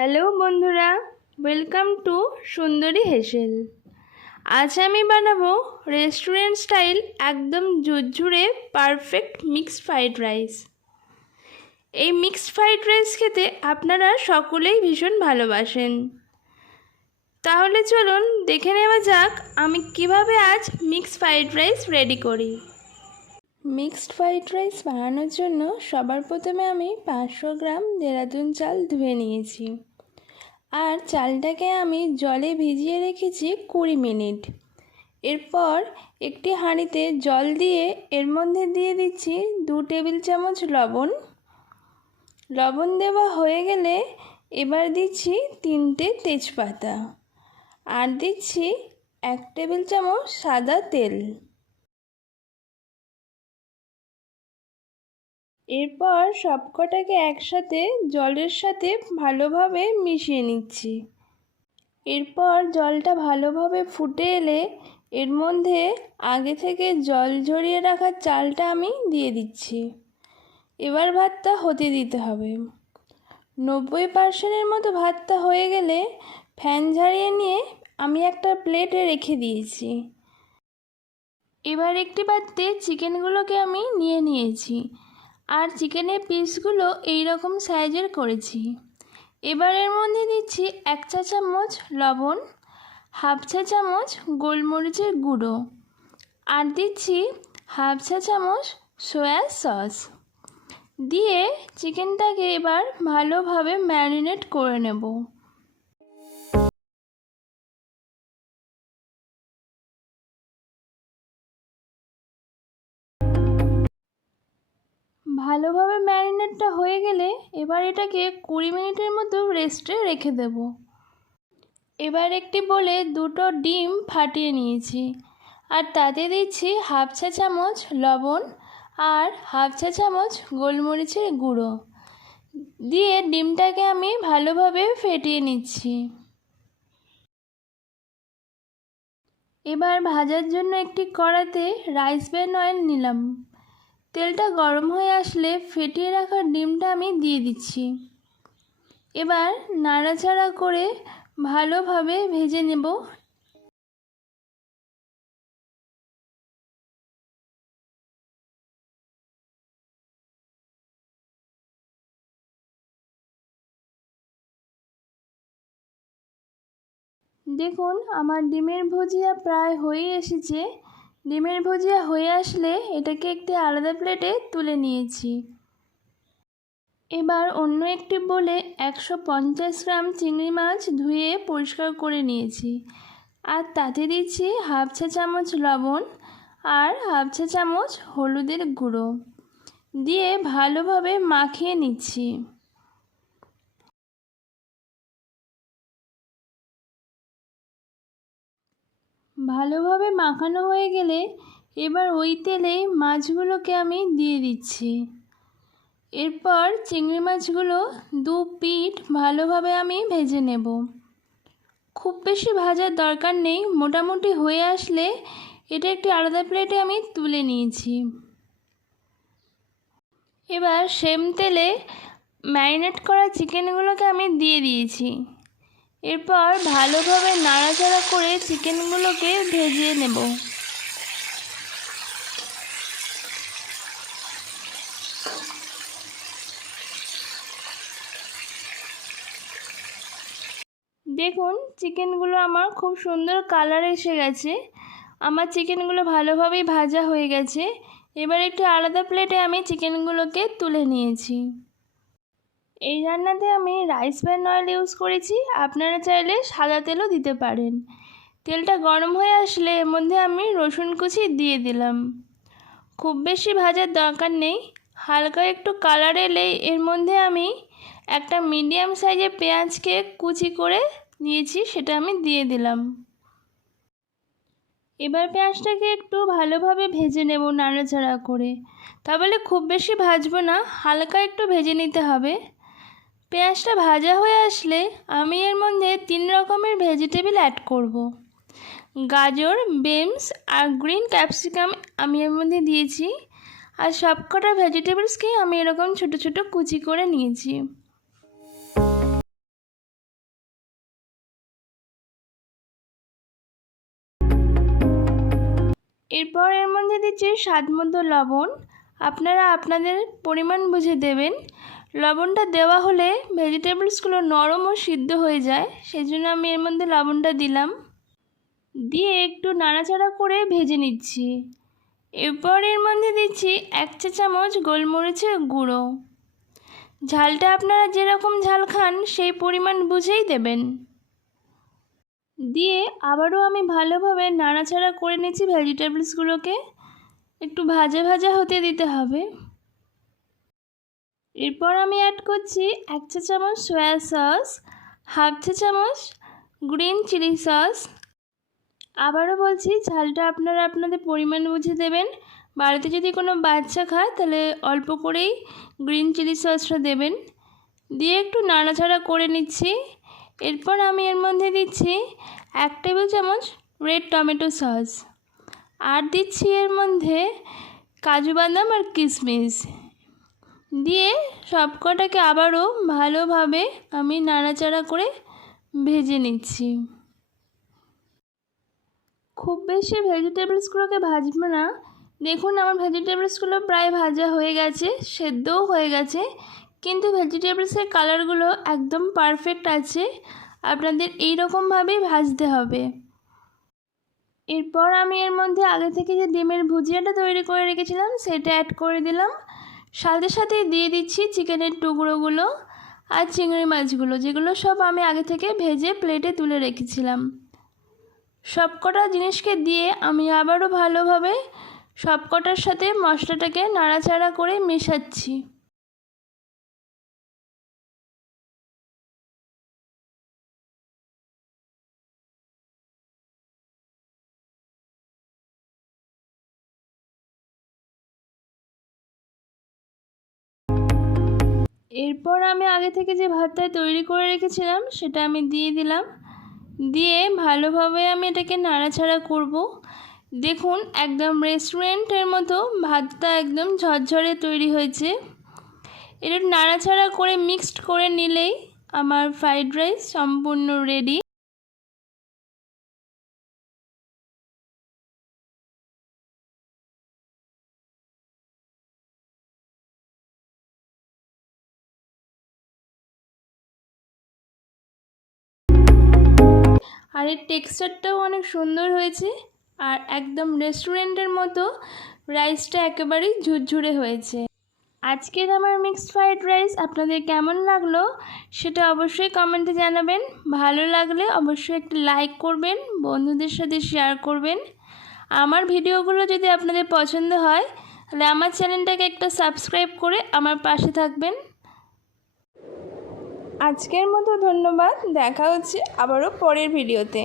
Hello বন্ধুরা welcome to সুন্দরী হেসেল। আজ আমি বানাবো রেস্টুরেন্ট স্টাইল একদম ঝুরঝুরে পারফেক্ট মিক্সড ফ্রাইড রাইস এই মিক্সড ফ্রাইড রাইস খেতে আপনারা সকলেই ভীষণ ভালোবাসেন। তাহলে চলুন দেখে নেওয়া যাক আমি কীভাবে আজ মিক্সড ফ্রাইড রাইস রেডি করি। মিক্সড ফ্রাইড রাইস বানানোর জন্য সবার প্রথমে আমি পাঁচশো গ্রাম দেরাদুন চাল ধুয়ে নিয়েছি। আর চালটাকে আমি জলে ভিজিয়ে রেখেছি কুড়ি মিনিট। এরপর একটি হাঁড়িতে জল দিয়ে এর মধ্যে দিয়ে দিচ্ছি দু টেবিল চামচ লবণ। লবণ দেওয়া হয়ে গেলে এবার দিচ্ছি তিনটে তেজপাতা। আর দিচ্ছি এক টেবিল চামচ সাদা তেল। এরপর সবকটাকে একসাথে জলের সাথে ভালোভাবে মিশিয়ে নিচ্ছি। এরপর জলটা ভালোভাবে ফুটে এলে এর মধ্যে আগে থেকে জল ঝরিয়ে রাখা চালটা আমি দিয়ে দিচ্ছি। এবার ভাতটা হতে দিতে হবে। নব্বই পার্সেন্টের মতো ভাতটা হয়ে গেলে ফ্যান ঝাড়িয়ে নিয়ে আমি একটা প্লেটে রেখে দিয়েছি। এবার একটি পাত্রে চিকেনগুলোকে আমি নিয়ে নিয়েছি। আর চিকেনের পিসগুলো এই রকম সাইজের করেছি। এবার এর মধ্যে দিচ্ছি এক চা চামচ লবণ, হাফ চা চামচ গোলমরিচের গুঁড়ো আর দিচ্ছি হাফ চা চামচ সয়া সস। দিয়ে চিকেনটাকে এবার ভালোভাবে ম্যারিনেট করে নেব। ভালোভাবে ম্যারিনেটটা হয়ে গেলে এবার এটাকে কুড়ি মিনিটের মতো রেস্টে রেখে দেব। এবার একটি বলে দুটো ডিম ফাটিয়ে নিয়েছি। আর তাতে দিচ্ছি হাফ চা চামচ লবণ আর হাফ চা চামচ গোলমরিচের গুঁড়ো। দিয়ে ডিমটাকে আমি ভালোভাবে ফেটিয়ে নিচ্ছি। এবার ভাজার জন্য একটি কড়াতে রাইস ব্যান অয়েল নিলাম। তেলটা গরম হয়ে আসলে ফেটিয়ে রাখা ডিমটা আমি দিয়ে দিচ্ছি। এবার নাড়াচাড়া করে ভালোভাবে ভেজে নেব। দেখুন, আমার ডিমের ভুজিয়া প্রায় হয়ে এসেছে। ডিমের ভুজিয়া হয়ে আসলে এটাকে একটি আলাদা প্লেটে তুলে নিয়েছি। এবার অন্য একটি বলে একশো পঞ্চাশ গ্রাম চিংড়ি মাছ ধুয়ে পরিষ্কার করে নিয়েছি। আর তাতে দিচ্ছি হাফ চা চামচ লবণ আর হাফ চা চামচ হলুদের গুঁড়ো। দিয়ে ভালোভাবে মাখিয়ে নিচ্ছি। ভালোভাবে মাখানো হয়ে গেলে এবার ওই তেলে মাছগুলোকে আমি দিয়ে দিচ্ছি। এরপর চিংড়ি মাছগুলো দু পিঠ ভালোভাবে আমি ভেজে নেব। খুব বেশি ভাজার দরকার নেই, মোটামুটি হয়ে আসলে এটা একটি আলাদা প্লেটে আমি তুলে নিয়েছি। এবার সেম তেলে ম্যারিনেট করা চিকেনগুলোকে আমি দিয়ে দিয়েছি। এরপর ভালোভাবে নাড়াচাড়া করে চিকেনগুলোকে ভেজিয়ে নেব। দেখুন, চিকেনগুলো আমার খুব সুন্দর কালার এসে গেছে। আমার চিকেনগুলো ভালোভাবেই ভাজা হয়ে গেছে। এবার একটু আলাদা প্লেটে আমি চিকেনগুলোকে তুলে নিয়েছি। এই রান্নাতে আমি রাইস ব্যান অয়েল ইউজ করেছি। আপনারা চাইলে সাদা তেলও দিতে পারেন। তেলটা গরম হয়ে আসলে এর মধ্যে আমি রসুন কুচি দিয়ে দিলাম। খুব বেশি ভাজার দরকার নেই। হালকা একটু কালার এলে এর মধ্যে আমি একটা মিডিয়াম সাইজের পেঁয়াজকে কুচি করে নিয়েছি, সেটা আমি দিয়ে দিলাম। এবার পেঁয়াজটাকে একটু ভালোভাবে ভেজে নেব নাড়াচাড়া করে। তাহলে খুব বেশি ভাজবো না, হালকা একটু ভেজে নিতে হবে। পেঁয়াজটা ভাজা হয়ে আসলে আমি এর মধ্যে তিন রকমের ভেজিটেবিল অ্যাড করব। গাজর বিনস আর গ্রিন ক্যাপসিকাম আমি এর মধ্যে দিয়েছি। আর সবকটা ভেজিটেবলসকে আমি এরকম ছোট ছোট কুচি করে নিয়েছি। এরপর এর মধ্যে দিচ্ছি স্বাদ মতো লবণ। আপনারা আপনাদের পরিমাণ বুঝে দেবেন। লবণটা দেওয়া হলে ভেজিটেবলসগুলো নরম ও সিদ্ধ হয়ে যায় সেই জন্য আমি এর মধ্যে লবণটা দিলাম। দিয়ে একটু নাড়াচাড়া করে ভেজে নিচ্ছি। এরপর এর মধ্যে দিচ্ছি এক চা চামচ গোলমরিচের গুঁড়ো। ঝালটা আপনারা যেরকম ঝাল খান, সেই পরিমাণ বুঝেই দেবেন। দিয়ে আবারও আমি ভালোভাবে নাড়াচাড়া করে নিচ্ছি ভেজিটেবলসগুলোকে। একটু ভাজা ভাজা হতে দিতে হবে। এরপর আমি অ্যাড করছি এক চা চামচ সয়া সস হাফ চা চামচ গ্রিন চিলি সস আবারও বলছি, ঝালটা আপনারা আপনাদের পরিমাণ বুঝে দেবেন। বাড়িতে যদি কোনো বাচ্চা খায়, তাহলে অল্প করেই গ্রিন চিলি সসটা দেবেন। দিয়ে একটু নাড়াচাড়া করে নিচ্ছি। এরপর আমি এর মধ্যে দিচ্ছি এক টেবিল চামচ রেড টমেটো সস আর দিচ্ছি এর মধ্যে কাজু বাদাম আর কিশমিশ। দিয়ে সবকটাকে আবারও ভালোভাবে আমি নাড়াচাড়া করে ভেজে নিচ্ছি। খুব বেশি ভেজিটেবলসগুলোকে ভাজবো না। দেখুন, আমার ভেজিটেবলসগুলো প্রায় ভাজা হয়ে গেছে, সেদ্ধও হয়ে গেছে, কিন্তু ভেজিটেবলসের কালারগুলো একদম পারফেক্ট আছে। আপনাদের এই রকমভাবেই ভাজতে হবে। এরপর আমি এর মধ্যে আগে থেকে যে ডিমের ভুজিয়াটা তৈরি করে রেখেছিলাম, সেটা অ্যাড করে দিলাম। সাথে সাথে দিয়ে দিচ্ছি চিকেনের টুকরোগুলো আর চিংড়ি মাছগুলো, যেগুলো সব আমি আগে থেকে ভেজে প্লেটে তুলে রেখেছিলাম। সবকটা জিনিসকে দিয়ে আমি আবারও ভালোভাবে সবকটার সাথে মশলাটাকে নাড়াচাড়া করে মেশাচ্ছি। এরপর আমি আগে থেকে যে ভাতটা তৈরি করে রেখেছিলাম, সেটা আমি দিয়ে দিলাম। দিয়ে ভালোভাবে আমি এটাকে নাড়াছাড়া করব। দেখুন, একদম রেস্টুরেন্টের মতো ভাতটা একদম ঝরঝরে তৈরি হয়েছে। এটা নাড়াছাড়া করে মিক্সড করে নিলেই আমার ফ্রাইড রাইস সম্পূর্ণ রেডি আর এর টেক্সচারটাও অনেক সুন্দর হয়েছে। আর একদম রেস্টুরেন্টের মতো রাইসটা একেবারেই ঝুরঝুরে হয়েছে। আজকের আমার মিক্সড ফ্রাইড রাইস আপনাদের কেমন লাগল সেটা অবশ্যই কমেন্টে জানাবেন। ভালো লাগলে অবশ্যই একটা লাইক করবেন, বন্ধুদের সাথে শেয়ার করবেন। আমার ভিডিওগুলো যদি আপনাদের পছন্দ হয়, তাহলে আমার চ্যানেলটাকে একটা সাবস্ক্রাইব করে আমার পাশে থাকবেন। আজকের মতো ধন্যবাদ দেখা হচ্ছে আবারও পরের ভিডিওতে।